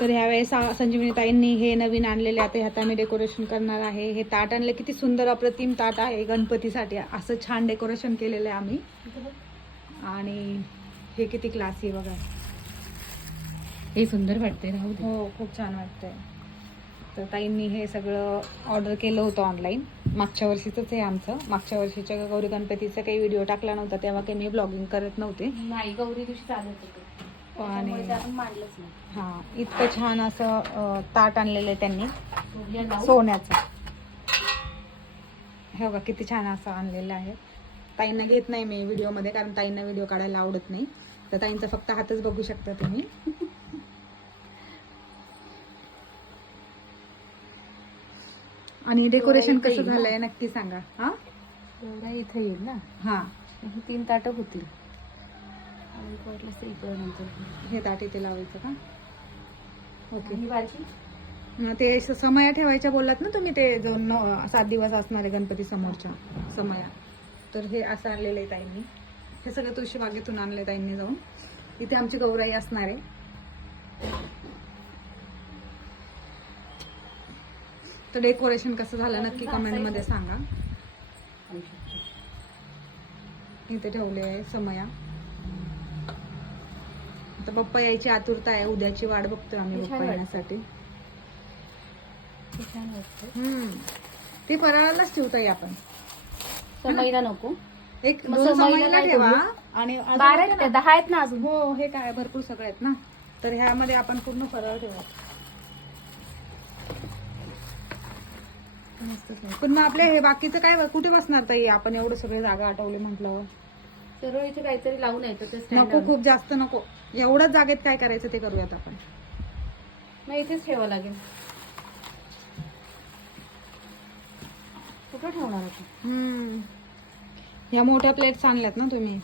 तर ह्यावेळेस संजीवनी ताईंनी हे नवीन आणलेले आता ह्यात आम्ही डेकोरेशन करणार आहे. हे ताट आणले, किती सुंदर अप्रतिम ताट आहे गणपतीसाठी. असं छान डेकोरेशन केलेलं आहे आम्ही. आणि हे किती क्लासी बघा. हे सुंदर वाटतंय राहू दे. हो खूप छान वाटतंय. तर ताईंनी हे सगळं ऑर्डर केलं होतं ऑनलाईन. मागच्या वर्षीचंच आहे आमचं. मागच्या वर्षीच्या गौरी गणपतीचा काही व्हिडिओ टाकला नव्हता तेव्हा काही मी ब्लॉगिंग करत नव्हते. नाही, गौरी दिवशी चालत होतं आणि त्यामुळे ते आपण मांडलंच नाही. हां, इतकं छान असं ताट आणलेलं आहे त्यांनी सूर्य लावून सोन्याचं. हे बघा किती छान असं आणलेलं आहे. ताईंना घेत नाही मी व्हिडिओमध्ये, कारण ताईंना व्हिडिओ काढायला आवडत नाही. तर ताईंचा फक्त हातच बघू शकता तुम्ही. आणि डेकोरेशन कसं झालंय नक्की सांगा. हा, एवढा इथे येईल ना. हा, 3 ताटं होतील. आणि वाटलं असेल इकडं नंतर. हे ताट इथे लावायचं का? ओके. आणि बारकी ते समया ठेवायच्या बोललात ना तुम्ही, ते जो 7 दिवस असणारे गणपती समोरच्या समया. तर हे असं आणलेलं आहे ताईंनी. हे सगळं तुळशी बागेतून आणले ताईंनी जाऊन. इथे आमची गौराई असणार आहे. तर डेकोरेशन कसं झालं नक्की कमेंट मध्ये सांगा. इथे ठेवले आहे समया. आता पप्पा यायची आतुरता आहे. उद्याची वाट बघतोय आम्ही पप्पा येण्यासाठी. छान वाटतं. ते फराळालाच ठेवताय आपण. समईला नको. एक मग 2 समईला समईला नाही ठेवा. ठेवलं? आणि अजून 12 आहे आहेत ना? त्या, 10 आहेत ना अजून. हो, हे काय भरपूर सगळे आहेत ना. तर ह्यामध्ये आपण पूर्ण फराळ ठेवायचं. पण मग आपले हे बाकीचं काय कुठे बसणार ताई? आपण एवढं सगळे जागा आठवले म्हटलं. सरळ इथे काहीतरी लावून यायचं ते stand नको, आणून. खूप जास्त नको. एवढ्याच जागेत काय करायचं ते करूयात आपण. मग इथेच ठेवावं लागेल. कुठं ठेवणार होतं? ह्या मोठ्या प्लेट्स आणल्यात ना तुम्ही?